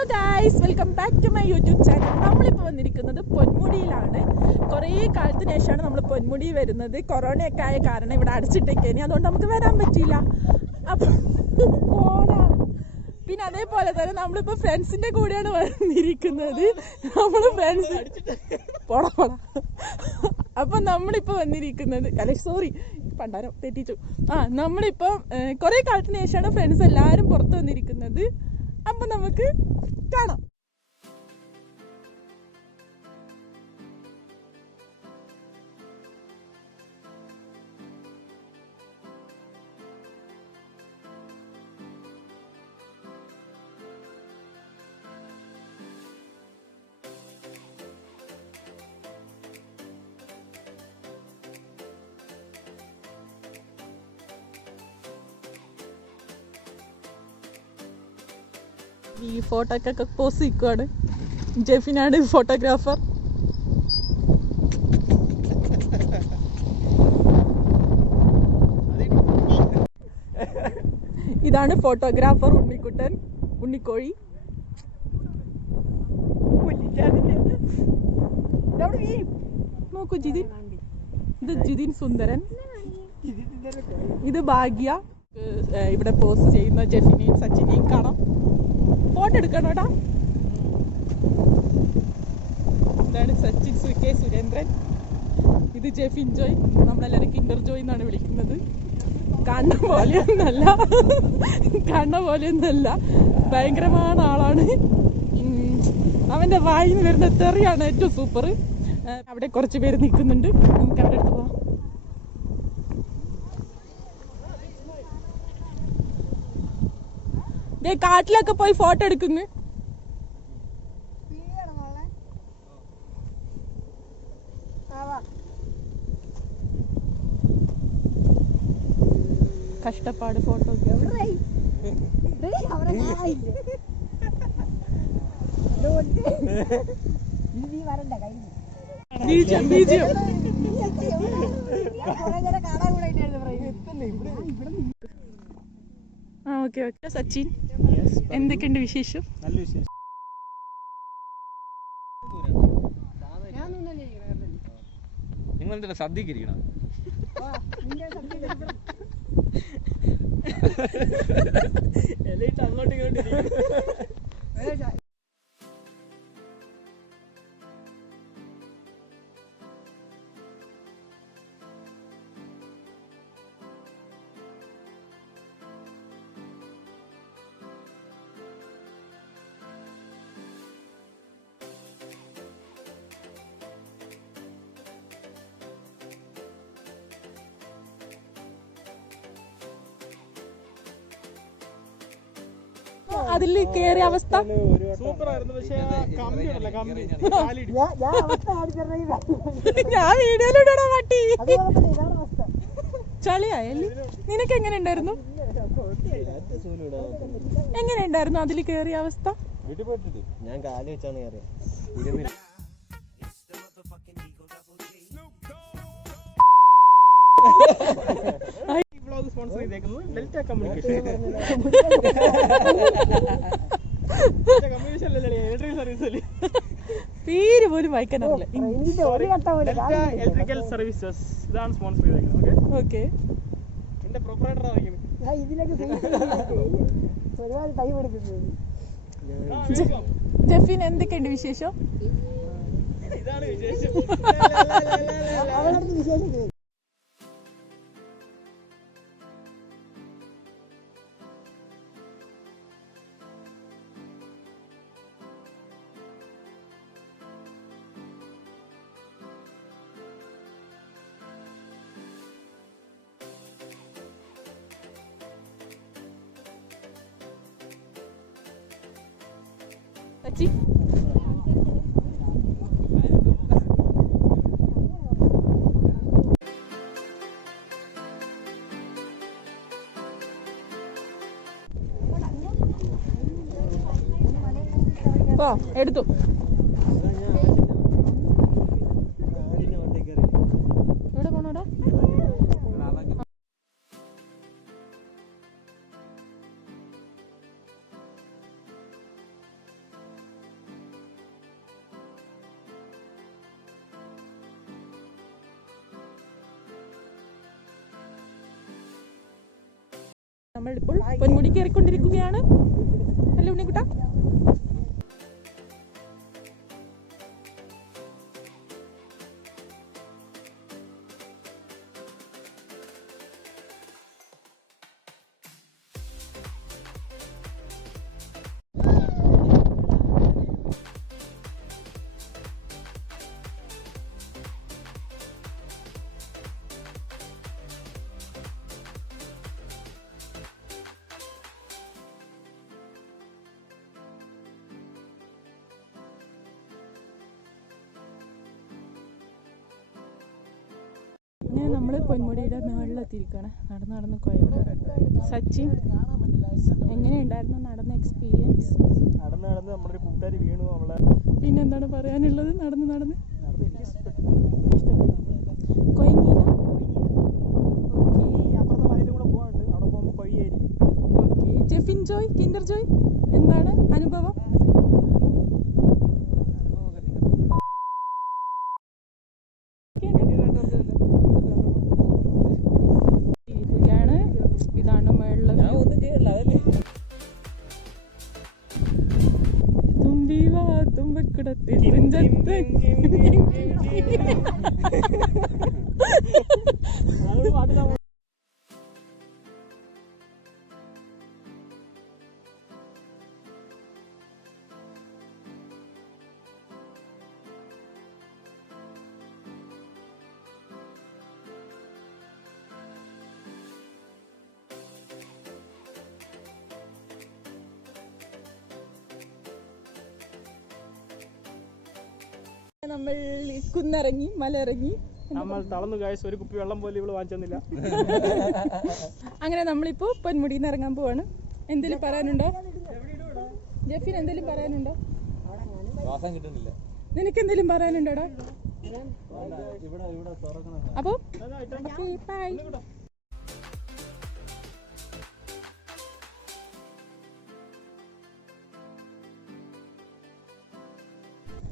Hello guys, welcome back to my YouTube channel. നമ്മളിപ്പോൾ വന്നിരിക്കുന്നത് പൊന്മുടിയിലാണ്. കുറേ കാലത്തിന് ശേഷമാണ് നമ്മൾ പൊന്മുടി വരുന്നത്. കൊറോണയൊക്കെ ആയ കാരണം ഇവിടെ അടച്ചിട്ടേക്കേനി, അതുകൊണ്ട് നമുക്ക് വരാൻ പറ്റിയില്ല. അപ്പം പിന്നെ അതേപോലെ തന്നെ നമ്മളിപ്പോൾ ഫ്രണ്ട്സിൻ്റെ കൂടെയാണ് വന്നിരിക്കുന്നത്. നമ്മൾ ഫ്രണ്ട്സ് അപ്പം നമ്മളിപ്പോൾ വന്നിരിക്കുന്നത് പണ്ടാരം തെറ്റിച്ചു. നമ്മളിപ്പം കുറേ കാലത്തിന് ശേഷമാണ് ഫ്രണ്ട്സ് എല്ലാവരും പുറത്ത് വന്നിരിക്കുന്നത്. അപ്പം നമുക്ക് കാണാം. ഈ ഫോട്ടോക്കൊക്കെ പോസ് നിൽക്കുവാണ്. ജെഫിനാണ് ഫോട്ടോഗ്രാഫർ. ഇതാണ് ഫോട്ടോഗ്രാഫർ ഉണ്ണിക്കുട്ടൻ, ഉണ്ണിക്കോഴി. നോക്കൂ ജിതിൻ, ഇത് ജിതിൻ സുന്ദരൻ, ഇത് ഭാഗ്യ. ഇവിടെ പോസ്റ്റ് ചെയ്യുന്ന ജെഫിനെയും സച്ചിനെയും കാണാം. ഫോട്ടോ എടുക്കണോടാ. ഇതാണ് സച്ചിൻ കെ സുരേന്ദ്രൻ, ഇത് ജെഫിൻ ജോയ്. നമ്മളെല്ലാവരും കിൻഡർ ജോയ് എന്നാണ് വിളിക്കുന്നത്. കാണുന്ന പോലെയൊന്നല്ല, ഭയങ്കരമായ ആളാണ്. അവൻ്റെ വായിൽ നിന്ന് വരുന്ന തെറിയാണ് ഏറ്റവും സൂപ്പർ. അവിടെ കുറച്ച് പേര് നിൽക്കുന്നുണ്ട്, നമുക്ക് അവിടെ അടുത്ത് പോവാം. കാട്ടിലൊക്കെ പോയി ഫോട്ടോ എടുക്കുന്നു. കഷ്ടപ്പാട് ഫോട്ടോ. Okay okay. സച്ചിൻ, എന്തൊക്കെയുണ്ട് വിശേഷം? നല്ല വിശേഷം. നിങ്ങൾ ശ്രദ്ധിക്കണം. അങ്ങോട്ട് ഇങ്ങോട്ട്. അതിൽ കേറിയ അവസ്ഥ സൂപ്പറായിരുന്നു. പക്ഷേ ഞാൻ വീഡിയോയിലൂടെ പട്ടി ചളിയായല്ലേ. നിനക്ക് എങ്ങനെ ഉണ്ടായിരുന്നു? എങ്ങനെ ഉണ്ടായിരുന്നു അതിൽ കേറിയ അവസ്ഥ? ഞാൻ കാല് വെച്ചാണ് കയറിയത്. സ്പോൺസർ ചെയ്തേക്കുന്നത് ഡെൽറ്റ കമ്മ്യൂണിക്കേഷൻ. പേര് പോലും വായിക്കാൻ അറിയില്ല. ഇലക്ട്രിക്കൽ സർവീസസ് ഇതാണ് സ്പോൺസർ ചെയ്തേക്കുന്നത്. ഓക്കെ, എന്റെ പ്രൊപ്പറേറ്റർ ആയിരിക്കും. ജെഫിൻ, എന്തൊക്കെയുണ്ട് വിശേഷം? ഇതാണ് വിശേഷം. സച്ചി, എടുത്തു. എവിടെ പോണോടാ? നമ്മളിപ്പോൾ പൊന്മുടി കയറിക്കൊണ്ടിരിക്കുകയാണ്. അല്ല ഉണ്ണിക്കുട്ടാ, അങ്ങനെ നമ്മൾ പൊന്മുടിയുടെ മുകളിലെത്തിയിരിക്കുകയാണ്. നടന്ന് കോയമ്പത്തൂർ. സച്ചിൻ, എങ്ങനെയുണ്ടായിരുന്നു നടന്ന എക്സ്പീരിയൻസ്? നടന്ന് നമ്മളൊരു കൂട്ടുകാരി വീണു നമ്മളെ. പിന്നെന്താണ് പറയാനുള്ളത്? നടന്ന് എനിക്ക് ഇഷ്ടപ്പെട്ടു. കൊയങ്ങിയില്ല? അപ്പുറത്തെ മലയിലും കൂടെ പോകാനുണ്ട്, അവിടെ പോകുമ്പോൾ കൊയ്യായിരിക്കും. Okay. Jefin Joy, Kinder Joy, എന്താണ് അനുഭവം? ഇതാണ് മേളില് തുമ്പി വാ തുമ്പക്കുടത്തെ തുഞ്ചത്ത്. നമ്മൾ കുന്നിറങ്ങി മല ഇറങ്ങി നമ്മൾ തളർന്നു ഗൈസ്. ഒരു കുപ്പി വെള്ളം പോലും ഇവള് വാങ്ങിച്ചെന്നില്ല. അങ്ങനെ നമ്മളിപ്പോ പൊന്മുടിയിൽ നിന്ന് ഇറങ്ങാൻ പോവാണ്. എന്തെങ്കിലും പറയാനുണ്ടോ ജെഫിൻ? എന്തെങ്കിലും പറയാനുണ്ടോ? നിനക്ക് എന്തെങ്കിലും പറയാനുണ്ടോടാ? അപ്പൊ ബൈ.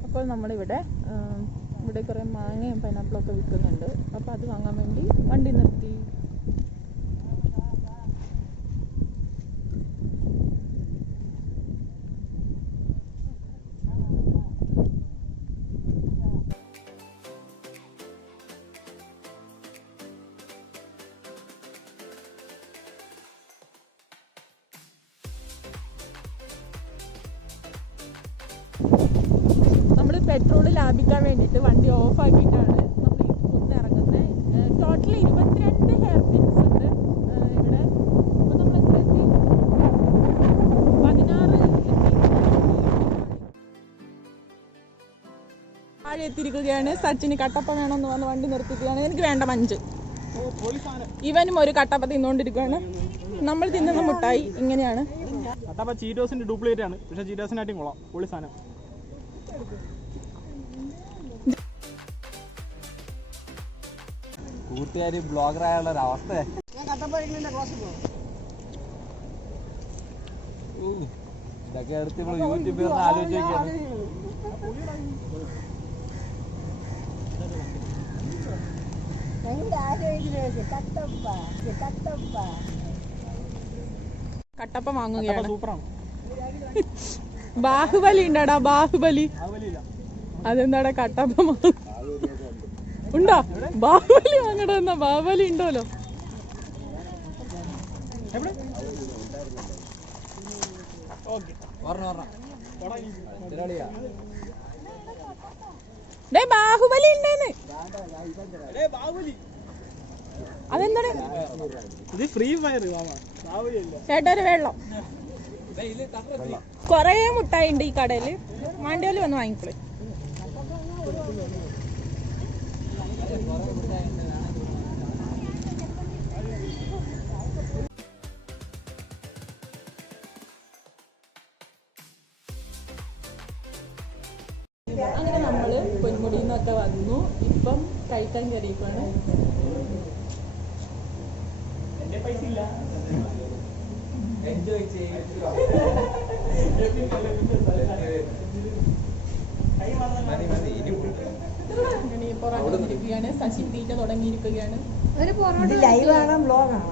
അപ്പോൾ നമ്മളിവിടെ കുറേ മാങ്ങയും പൈനാപ്പിളൊക്കെ വിൽക്കുന്നുണ്ട്. അപ്പോൾ അത് വാങ്ങാൻ വേണ്ടി വണ്ടി നിർത്തി. നമ്മൾ പെട്രോൾ ലാഭിക്കാൻ വേണ്ടിയിട്ട് വണ്ടി ഓഫ് ആക്കിയിട്ടാണ് നമ്മൾ ഈ കുന്ന് ഇറങ്ങുന്നത്. ടോട്ടൽ 22 ഹെയർ പിൻസ് ഉണ്ട് ഇവിടെ. അപ്പോൾ നമ്മൾ എത്രയെത്തി? 16 താഴെ എത്തിയിരിക്കുകയാണ്. സച്ചിന് കട്ടപ്പ വേണമെന്ന് പറഞ്ഞ് വണ്ടി നിർത്തിക്കുകയാണ്. എനിക്ക് വേണ്ട മഞ്ച്. ഇവനും ഒരു കട്ടപ്പ തിന്നുകൊണ്ടിരിക്കുകയാണ്. നമ്മൾ തിന്നുന്ന മുട്ടായി ഇങ്ങനെയാണ്. കട്ടപ്പ ചീറ്റോസിന്റെ ഡ്യൂപ്ലിക്കേറ്റ് ആണ്, പക്ഷെ ചീറ്റോസിനായിട്ടും കൊള്ളാം. പൊളി സാധനം. കൂട്ടുകാരി ബ്ലോഗർ ആയുള്ള ഒരു അവസ്ഥ. ഇതൊക്കെ എടുത്ത് നമ്മൾ യൂട്യൂബിൽ ഒന്ന് ആലോചിക്കുകയാണ്. കട്ടപ്പ വാങ്ങുകയാണ്. സൂപ്പറാണ്. ബാഹുബലി ഉണ്ടാടാ, ബാഹുബലി. അതെന്താടാ കട്ടപ്പ ഉണ്ടോ? ബാഹുബലി വാങ്ങടാ. എന്നാ ബാഹുബലി ഉണ്ടോലോ. ബാഹുബലി ഉണ്ടെന്ന്. അതെന്താണ് ഫ്രീ ഫയർ? ചേട്ടാ ഒരു വെള്ളം. കൊറേ മുട്ടായി ഉണ്ട് ഈ കടയില്. മാണ്ടിയോല് വന്ന് വാങ്ങിക്കോളെ. അങ്ങനെ നമ്മള് പൊന്മുടിയിൽ നിന്നൊക്കെ വന്നു. ഇപ്പം കഴിക്കാൻ കയറിയപ്പോഴാണ്. അങ്ങനെ പൊറോട്ട ഇരിക്കുകയാണ്. സച്ചിൻ തീറ്റ തുടങ്ങിയിരിക്കുകയാണ്. ലൈവാണോ ബ്ലോഗാണോ?